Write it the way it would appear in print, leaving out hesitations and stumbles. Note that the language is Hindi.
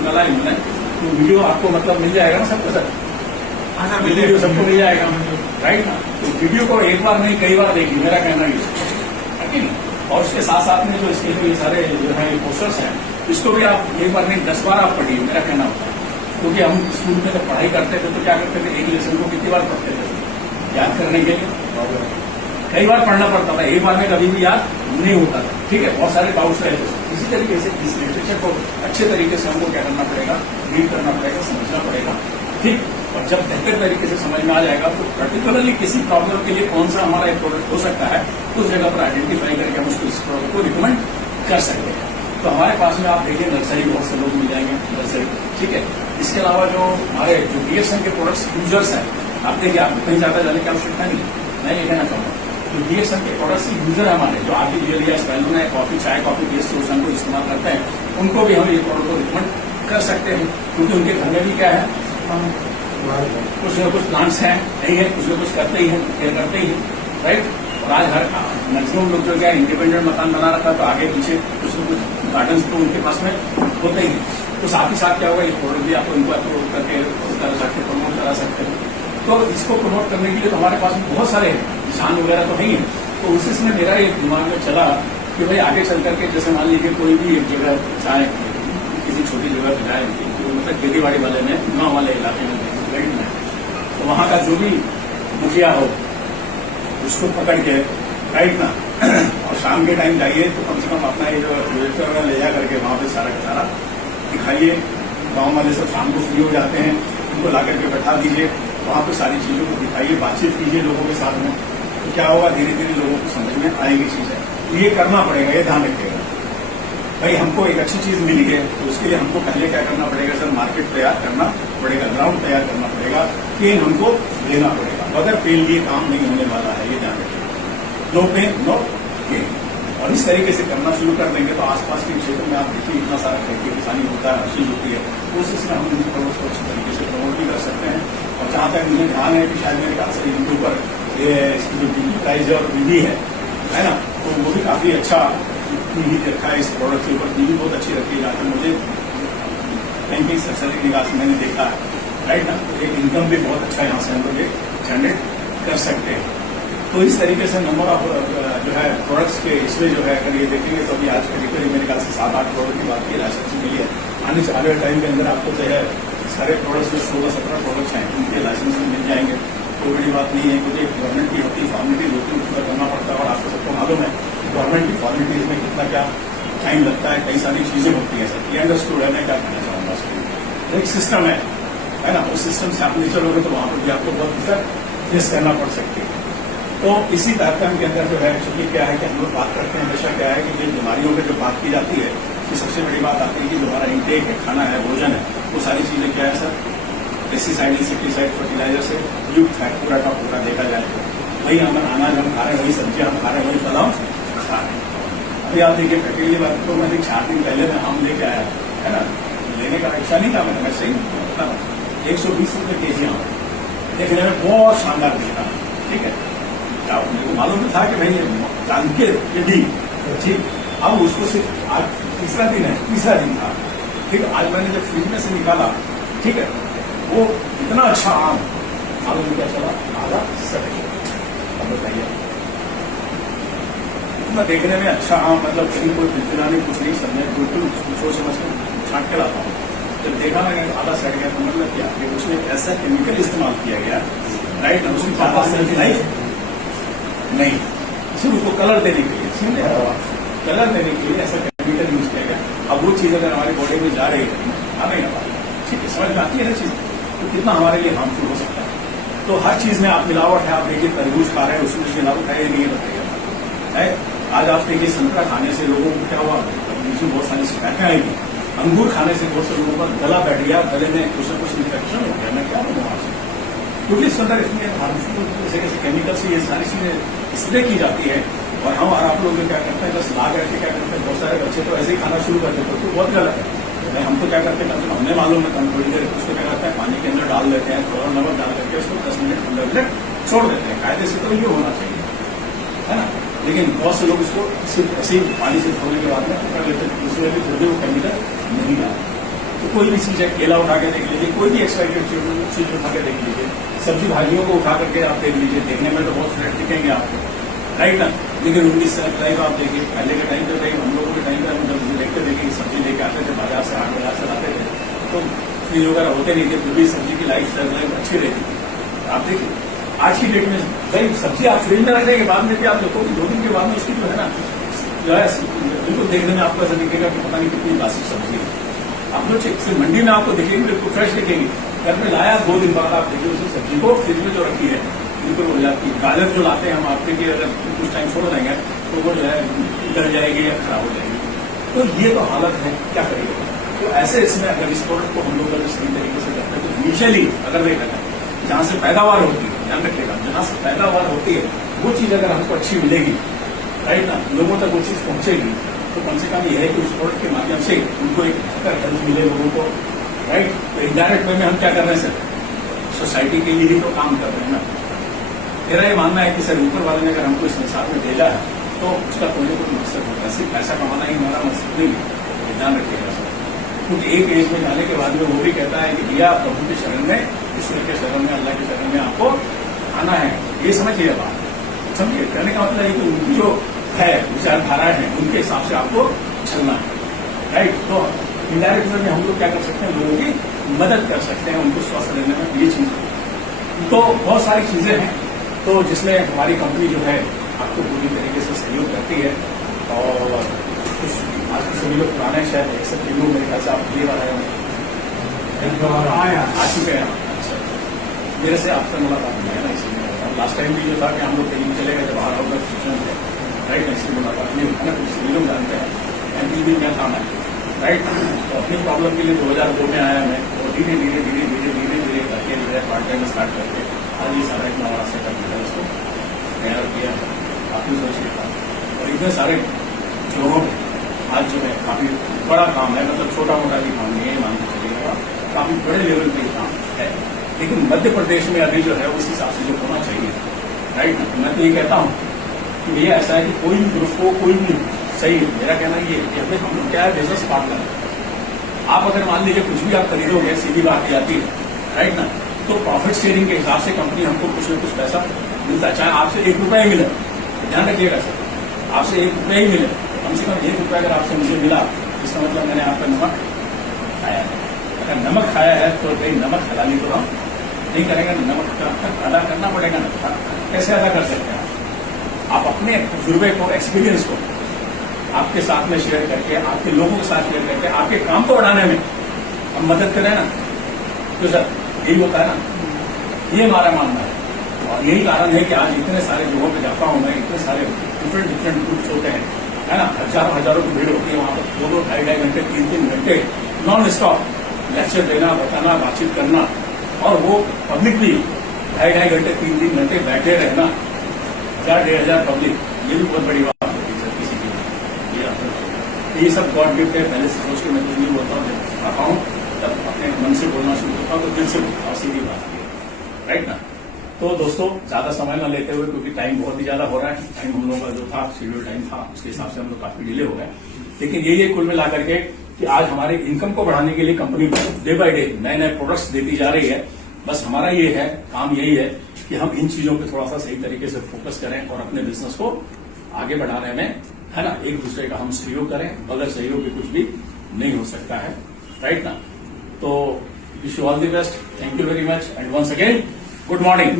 निकाला है मैंने, तो वीडियो आपको मतलब मिल जाएगा ना सबको सर, वीडियो सबको मिल जाएगा, राइट ना। तो वीडियो को एक बार नहीं कई बार देखिए, मेरा कहना ये है कि नहीं। और उसके साथ साथ में जो इसके जो ये सारे जो है पोस्टर्स हैं, इसको भी आप एक बार नहीं 10 बार आप पढ़िए, मेरा कहना होता है। क्योंकि हम स्कूल में जब पढ़ाई करते थे तो क्या करते थे, एक लेसन को कितनी बार पढ़ते थे याद करने के लिए, कई बार पढ़ना पड़ता था, एक बार में कभी भी याद नहीं होता था, ठीक है। बहुत सारे डाउट्स रहते थे। इसी तरीके से इस लिटरेचर को अच्छे तरीके से हमको क्या करना पड़ेगा, रीड करना पड़ेगा, समझना पड़ेगा, ठीक। और जब बेहतर तरीके से समझ में आ जाएगा तो पर्टिकुलरली किसी प्रॉब्लम के लिए कौन सा हमारा एक प्रोडक्ट हो सकता है, उस जगह पर आइडेंटिफाई करके हम उसको इस प्रोडक्ट को रिकमेंड कर सकते हैं। तो हमारे पास में आप देखिए नर्सरी बहुत से लोग मिल जाएंगे, नर्सरी, ठीक है। इसके अलावा जो हमारे जो डीएसएन के प्रोडक्ट्स यूजर्स हैं, आप देखिए आपको कहीं ज्यादा जाने की आवश्यकता नहीं, मैं ये कहना चाहूंगा। जो डीएसएन के प्रोडक्ट्स यूजर है हमारे, जो आर्टिफिशियल या सैलून है, कॉफी चाय कॉफी बेस्ड सोल्यूशन को इस्तेमाल करते हैं, उनको भी हम ये प्रोडक्ट को रिकमेंड कर सकते हैं। क्योंकि उनके घर में भी क्या है, कुछ न कुछ प्लांट्स हैं, नहीं है, कुछ न कुछ करते ही हैं, केयर करते ही हैं, राइट। और आज हर मैक्सिमम लोग जो क्या इंडिपेंडेंट मकान बना रखा, तो आगे पीछे कुछ न कुछ गार्डन तो उनके पास में होते ही हैं। तो साथ ही साथ क्या होगा, ये प्रोडक्ट भी आपको इनको अप्रूव करके कर सकते, प्रमोट करा सकते हैं। तो इसको प्रमोट करने के लिए तो हमारे पास में बहुत सारे निशान वगैरह तो नहीं है। तो उसी से मेरा एक दिमाग में चला कि भाई आगे चल करके जैसे मान लीजिए कोई भी एक जगह चाहे किसी छोटी जगह पर जाए, तो मतलब खेती बाड़ी वाले में गाँव वाले इलाके में, तो वहां का जो भी मुखिया हो उसको पकड़ के, राइट ना, और शाम के टाइम जाइए तो कम से कम अपना ये जो प्रोजेक्टर वगैरह ले जा करके वहां पे सारा का सारा दिखाइए। गांव वाले सब शाम को फ्री हो जाते हैं, उनको ला करके बैठा दीजिए, वहां पे सारी चीजों को दिखाइए, बातचीत कीजिए लोगों के साथ में। तो क्या होगा, धीरे धीरे लोगों को समझ में आएगी चीजें। ये करना पड़ेगा, ये ध्यान रखिएगा भाई। हमको एक अच्छी चीज मिली है तो उसके लिए हमको पहले क्या करना पड़ेगा सर, मार्केट तैयार करना पड़ेगा, ग्राउंड तैयार करना पड़ेगा, पेन हमको लेना पड़ेगा। बगैर पेन लिए काम नहीं होने वाला है, ये ध्यान रखिएगा। No pain no gain. और इस तरीके से करना शुरू कर देंगे तो आसपास के क्षेत्र में आप देखिए इतना सारा खेती किसानी होता है, हासिल होती है, उस इसमें हम इन प्रोडक्ट्स को अच्छी तरीके से प्रमोट भी कर सकते हैं। और जहां तक मुझे ध्यान है कि शायद मेरे ख्याल से इनके ऊपर इसकी जो डिजिटाइज और विधि है ना, तो वो भी काफी अच्छा टीवी रखा है इस प्रोडक्ट के ऊपर। टीवी बहुत अच्छी रखी है, जहाँ तक मुझे बैंकिंग शैक्षणिक निगाह से मैंने देखा है, राइट ना। तो एक इनकम भी बहुत अच्छा यहाँ से हम लोग जनरेट कर सकते हैं। तो इस तरीके से नंबर ऑफ जो है प्रोडक्ट्स के इसमें जो है अगर ये देखेंगे तो अभी आज करीब मेरे ख्याल से 7-8 प्रोडक्ट की बात की लाइसेंस मिली है। आने वाले टाइम के अंदर आपको जो है सारे प्रोडक्ट्स जो 16-17 प्रोडक्ट्स हैं उनके लाइसेंस मिल जाएंगे। कोई बड़ी बात नहीं है, क्योंकि गवर्नमेंट की होती फॉर्मेलिटीज होती है, उसका करना पड़ता है। और आपको सबको मालूम है गवर्नमेंट की फॉर्मेलिटीज में कितना क्या टाइम लगता है, कई सारी चीजें होती है सर। ये अंडरस्टूड है, मैं क्या कहना चाहूंगा उसके एक सिस्टम है ना। उस सिस्टम से आप नहीं चलोगे तो वहां पर भी आपको बहुत कुछ फेस करना पड़ सकती है। तो इसी कार्यक्रम के अंदर जो है चूंकि क्या है कि हम लोग बात करते हैं हमेशा क्या है कि जिन बीमारियों की जो बात की जाती है, कि सबसे बड़ी बात आती है कि जो हमारा इंटेक है, खाना है, भोजन है, वो सारी चीजें क्या है सर, पेस्टिसाइड, इंसेक्टिसाइड, फर्टिलाइजर से युक्त है पूरा का पूरा देखा जाए। वही हम अनाज हम खा रहे हैं, वही सब्जियां हम खा रहे हैं, वही फल हम खा रहे हैं। अभी आप देखिए प्रैक्टिकली बात तो मैंने 4 दिन पहले मैं आम लेके आया है ना, लेने का इच्छा नहीं था मैंने, मैं सही बता 120 रुपये केजी आम, देखने में बहुत शानदार दिखा, ठीक है। मेरे को मालूम था कि भाई जान के डी ठीक। अब उसको सिर्फ आज तीसरा दिन है, तीसरा दिन था, ठीक। आज मैंने जब फ्रिज में से निकाला, ठीक है, वो इतना अच्छा आम, मालूम क्या चला, आधा सड़े। अब बताइए, इतना देखने में अच्छा आम, मतलब कहीं कोई बिल्कुल नहीं, कुछ नहीं, सब मैं बिल्कुल सोच समझ के छाट के लाता हूँ। जब देखा मैंने आधा सड़ गया तो मतलब क्या कि उसमें ऐसा केमिकल इस्तेमाल किया गया, राइट ना, उसमें ज्यादा सेल्फ लाइफ नहीं, सिर्फ उसको कलर देने के लिए, कलर देने के लिए ऐसा केमिकल यूज किया गया। अब वो चीज अगर हमारी बॉडी में जा रही है, नहीं आ पाती, ठीक है, समझ में आती है ना चीज, तो कितना हमारे लिए हार्मफुल हो सकता है। तो हर चीज में आप मिलावट है। आप देखिए तरबूज खा रहे हैं, उसमें मिलावट है या नहीं बताइए। आज आप देखिए संतरा खाने से लोगों को क्या हुआ, बीच में बहुत सारी शिकायतें आएगी। अंगूर खाने से बहुत से लोगों का गला बैठ गया, गले में कुछ न कुछ इन्फेक्शन हो गया। मैं क्या बोलूँ आपसे, क्योंकि इसके अंदर इसमें हार्मफुल जैसे केमिकल से ये सारी चीजें स्प्रे की जाती है। और हम और आप लोग क्या करते हैं, बस ला करके क्या करते हैं, बहुत सारे बच्चे तो ऐसे ही खाना शुरू कर देते हैं, तो बहुत गलत है। हम तो क्या करते हैं, हमने मालूम है, हम थोड़ी देर उसको क्या करते हैं, पानी के अंदर डाल देते हैं, थोड़ा नमक डाल करके उसको 10 मिनट 15 मिनट छोड़ देते हैं। कायदे से तो ये होना चाहिए, है ना। लेकिन बहुत से लोग इसको सिर्फ ऐसे ही पानी से धोने के बाद में पकड़ लेते हैं, उसमें भी थोड़ी वो केमिकल नहीं डालते। तो कोई भी चीज है, केला उठा के देख लीजिए, कोई भी एक्सपायरी चीज उठा के देख लीजिए, सब्जी भाजियों को उठा करके आप देख लीजिए, देखने में तो बहुत फ्रेश दिखेंगे आपको, राइट ना। लेकिन उनकी सेल्फ लाइफ आप देखिए, पहले के टाइम पे भाई हम लोगों के टाइम पे हम जब देखते थे कि सब्जी लेके आते थे बाजार से, 8 बाजार से लाते थे, तो फ्रिज वगैरह होते नहीं थे, फिर भी सब्जी की लाइफ अच्छी रहती थी। आप देखिए आज की डेट में भाई सब्जी आप फ्रिज में रखने के बाद में भी आप देखो कि 2 दिन के बाद में उसकी जो है ना, जो है बिल्कुल देखने में आपको ऐसा दिखेगा कि पता नहीं कितनी बासी सब्जी है। आप लोग सिर्फ मंडी में आपको दिखेगी बिल्कुल फ्रेश दिखेगी, घर में लाया 2 दिन बाद आप देखिए उसी सब्जी को फ्रिज में जो रखी है बिल्कुल हो जाती है। गाजर जो लाते हैं हम आपके लिए, अगर कुछ टाइम छोड़ देंगे तो वो जो है गल जाएगी या खराब हो जाएगी। तो ये तो हालत है, क्या करेंगे। तो ऐसे इसमें अगर इस प्रोडक्ट को हम लोग अगर सही तरीके से करते हैं तो इनिशियली अगर देखा जाए जहां से पैदावार होती है, ध्यान रखिएगा, जहां से पैदावार होती है वो चीज अगर हमको अच्छी मिलेगी, राइट ना, लोगों तक वो चीज पहुंचेगी, तो कम से कम यह है कि उस प्रोडक्ट के माध्यम से उनको एक बेहतर हेल्थ मिले लोगों को, राइट। तो इनडायरेक्ट वे में हम क्या कर रहे हैं सर, सोसाइटी के लिए ही तो काम कर रहे हैं ना। मेरा ये मानना है कि सर ऊपर वाले ने अगर हमको इस संसार में भेजा है तो उसका कोई ना कोई मकसद होता है, सिर्फ पैसा कमाना ही हमारा मकसद नहीं है, ध्यान रखिएगा सर। क्योंकि एक एज में जाने के बाद में वो भी कहता है कि भैया प्रभु के शरण में, ईश्वर के शरण में, अल्लाह के शरण में आपको आना है। ये समझिए बात, समझिए। कहने का मतलब है कि उनकी जो है विचारधारा है उनके हिसाब से आपको चलना है, राइट। तो इनडायरेक्ट वे में हम लोग क्या कर सकते हैं, लोगों की मदद कर सकते हैं, उनको स्वस्थ रहने में। ये चीज तो बहुत सारी चीजें हैं तो जिसमें हमारी कंपनी जो है आपको पूरी तरीके से सहयोग करती है। और कुछ आज के सभी लोग पुराने शायद 1 लोग मेरे ख्याल से आप पहली बार आए हैं, आ चुके हैं। अच्छा, मेरे से आपसे मुलाकात नहीं है ना, इसलिए लास्ट टाइम भी जो था कि हम लोग कहीं चले गए थे बाहर, आउट शिक्षण थे, राइट ना, इसलिए मुलाकात नहीं होता ना, कुछ सभी लोग जानते हैं। एमपी भी मैं था मैं, राइट। तो अपनी प्रॉब्लम के लिए 2002 में आया मैं, और धीरे धीरे धीरे धीरे धीरे धीरे करके जो है पार्ट टाइम स्टार्ट करके आज ये सारा इतना बड़ा सेटअप जो है उसको तैयार किया, काफी सोचिए था। और इतने सारे लोगों में आज जो है काफी बड़ा काम है, मतलब छोटा मोटा भी काम नहीं है, मान के चलिएगा काफी बड़े लेवल पे काम है। लेकिन मध्य प्रदेश में अभी जो है उस हिसाब से जो होना चाहिए, राइट। मैं तो ये कहता हूँ कि भैया ऐसा है कि कोई भी ग्रुप को कोई भी सही है, मेरा कहना ये है कि हम लोग क्या है, बिजनेस पार्टनर है। आप अगर मान लीजिए कुछ भी आप खरीदोगे, सीधी बात आती है, राइट ना, तो प्रॉफिट शेयरिंग के हिसाब से कंपनी हमको कुछ न कुछ पैसा मिलता है, चाहे आपसे 1 रुपया ही मिले, ध्यान रखिएगा सर, आपसे 1 रुपया ही मिले, कम से कम 1 रुपया अगर आपसे मुझे मिला, इसका मतलब मैंने आपका नमक खाया है। अगर नमक खाया है तो भाई नमक हलाली तो हम नहीं करेंगे, नमक का अदा करना पड़ेगा ना। कैसे अदा कर सकते हैं आप अपने तजुर्बे को, एक्सपीरियंस को आपके साथ में शेयर करके, आपके लोगों के साथ शेयर करके, आपके काम को बढ़ाने में हम मदद करें ना, तो सर यही होता है ना, ये हमारा मानना है। और यही कारण है कि आज इतने सारे जगहों पे जाता हूं मैं, इतने सारे डिफरेंट ग्रुप्स होते हैं, है ना, हजारों की भीड़ होती है वहां पर, 2-2, 2.5 घंटे, 3-3 घंटे नॉन स्टॉप लेक्चर देना, बताना, बातचीत करना, और वो पब्लिकली 2.5 घंटे, 3-3 घंटे बैठे रहना, 1000-1,500 पब्लिक, ये भी बहुत बड़ी बात होती है सर किसी की। ये सब गॉड गिफ्ट है, पहले से सोच के मैं कुछ नहीं बोलता हूँ, जब आता हूँ तब अपने मन से बोलना शुरू करता हूँ, तो दिल से बोलता हूँ, सीधी बात है, राइट ना। तो दोस्तों ज्यादा समय न लेते हुए, क्योंकि टाइम बहुत ही ज्यादा हो रहा है, टाइम हम लोगों का जो था शेड्यूल टाइम था उसके हिसाब से हम लोग काफी डिले हो गए, लेकिन यही है कुल मिला करके कि आज हमारे इनकम को बढ़ाने के लिए कंपनी डे बाय डे नए नए प्रोडक्ट्स देती जा रही है। बस हमारा ये है, काम यही है कि हम इन चीजों पे थोड़ा सा सही तरीके से फोकस करें और अपने बिजनेस को आगे बढ़ाने में, है ना, एक दूसरे का हम सहयोग करें, बगैर सहयोग के कुछ भी नहीं हो सकता है, राइट ना। तो wish you all the best, thank you very much, and once again good morning.